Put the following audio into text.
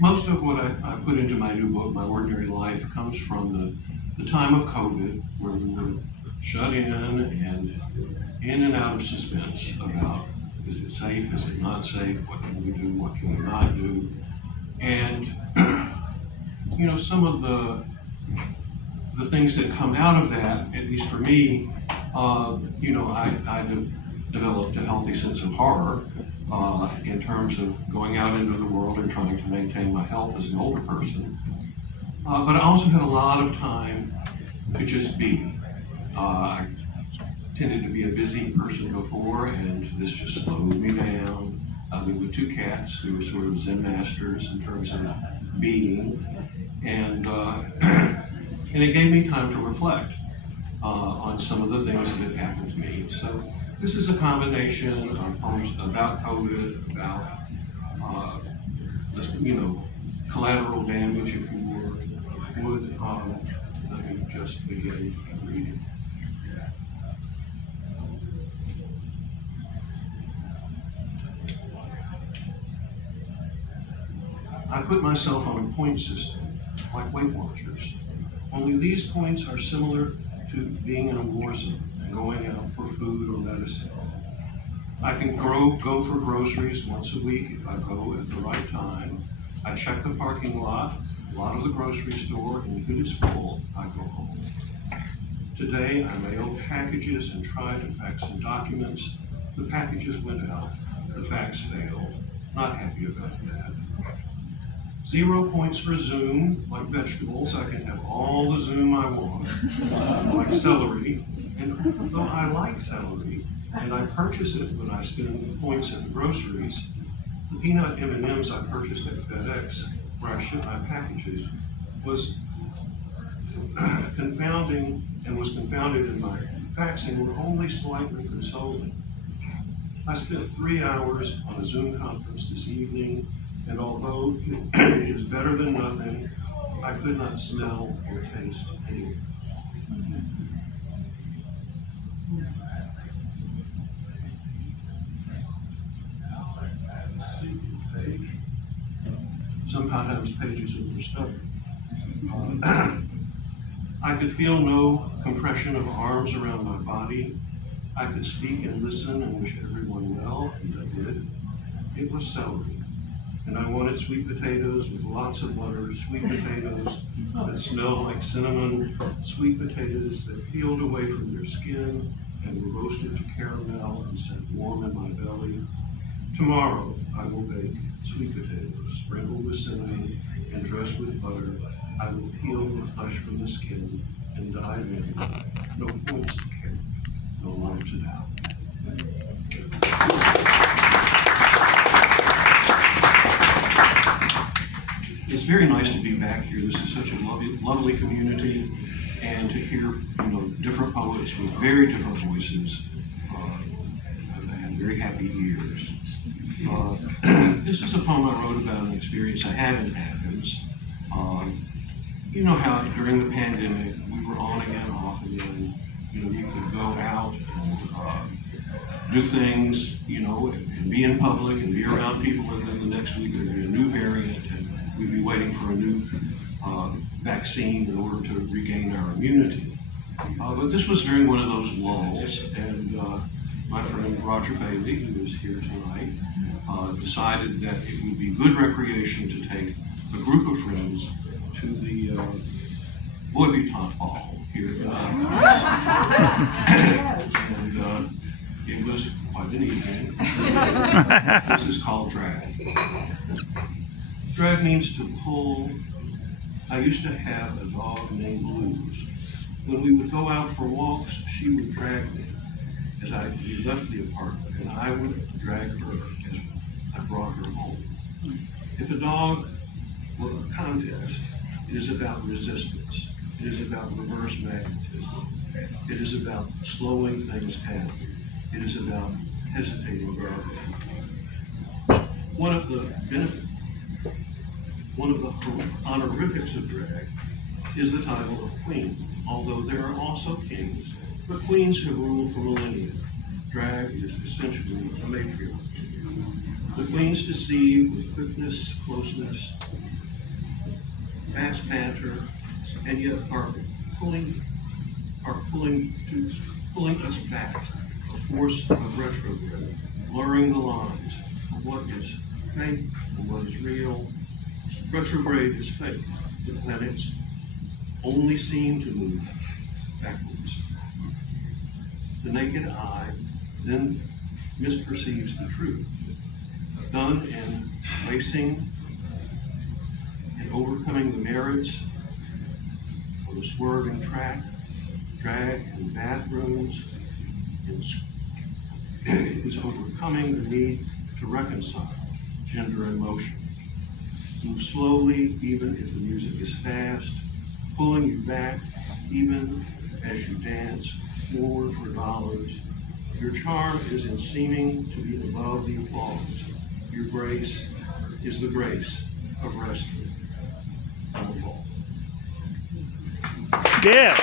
Most of what I put into my new book, My Ordinary Life, comes from the time of COVID, where we were shut in and out of suspense about, is it safe, is it not safe, what can we do, what can we not do. And, some of the things that come out of that, at least for me, I developed a healthy sense of horror in terms of going out into the world and trying to maintain my health as an older person. But I also had a lot of time to just be. I tended to be a busy person before, and this just slowed me down. I lived with two cats who were sort of Zen masters in terms of being, and and it gave me time to reflect on some of the things that had happened to me. So this is a combination of poems about COVID, about collateral damage, if you would. Let me just begin reading. I put myself on a point system, like Weight Watchers. Only these points are similar to being in a war zone and going out for food or medicine. I can go for groceries once a week if I go at the right time. I check the parking lot of the grocery store, and if it is full, I go home. Today, I mailed packages and tried to fax some documents. The packages went out. The fax failed. Not happy about that. 0 points for Zoom, like vegetables. I can have all the Zoom I want, like celery. And though I like celery, and I purchase it when I spend points at the groceries, the peanut M&Ms I purchased at FedEx, where I ship my packages, was confounding and was confounded in my faxing were only slightly consoling. I spent 3 hours on a Zoom conference this evening, and although it is better than nothing, I could not smell or taste anything. Page. Sometimes pages overstuffed. I could feel no compression of arms around my body. I could speak and listen and wish everyone well, and I did. It was celery. And I wanted sweet potatoes with lots of butter, sweet potatoes that smell like cinnamon, sweet potatoes that peeled away from their skin and were roasted to caramel and sent warm in my belly. Tomorrow I will bake sweet potatoes, sprinkled with cinnamon and dressed with butter. I will peel the flesh from the skin and dive in. No points to carry, no love to doubt. It's very nice to be back here. This is such a lovely community, and to hear different poets with very different voices. I've had very happy ears. This is a poem I wrote about an experience I had in Athens. You know how during the pandemic we were on again, off again. You could go out and do things, and be in public and be around people, and then the next week there'd be a new variant, and we'd be waiting for a new vaccine in order to regain our immunity. But this was during one of those lulls, and my friend Roger Bailey, who is here tonight, decided that it would be good recreation to take a group of friends to the Boy Vuitton Ball here in and it was quite an evening. This is called drag. Drag means to pull. I used to have a dog named Blues. When we would go out for walks, she would drag me as we left the apartment, and I would drag her as I brought her home. If a dog were a contest, it is about resistance. It is about reverse magnetism. It is about slowing things down. It is about hesitating rather. One of the honorifics of drag is the title of queen, although there are also kings, but queens have ruled for millennia. Drag is essentially a matriarch. The queens deceive with quickness, closeness, fast banter, and yet are pulling us back, a force of retrograde, blurring the lines of what is fake and what is real. Retrograde is fake. The planets only seem to move backwards. The naked eye then misperceives the truth, done in racing and overcoming the merits of the swerving track, drag and bathrooms, and is overcoming the need to reconcile gender and motion. Move slowly, even if the music is fast, pulling you back, even as you dance forward for dollars. Your charm is in seeming to be above the applause. Your grace is the grace of resting on the fall. Yeah.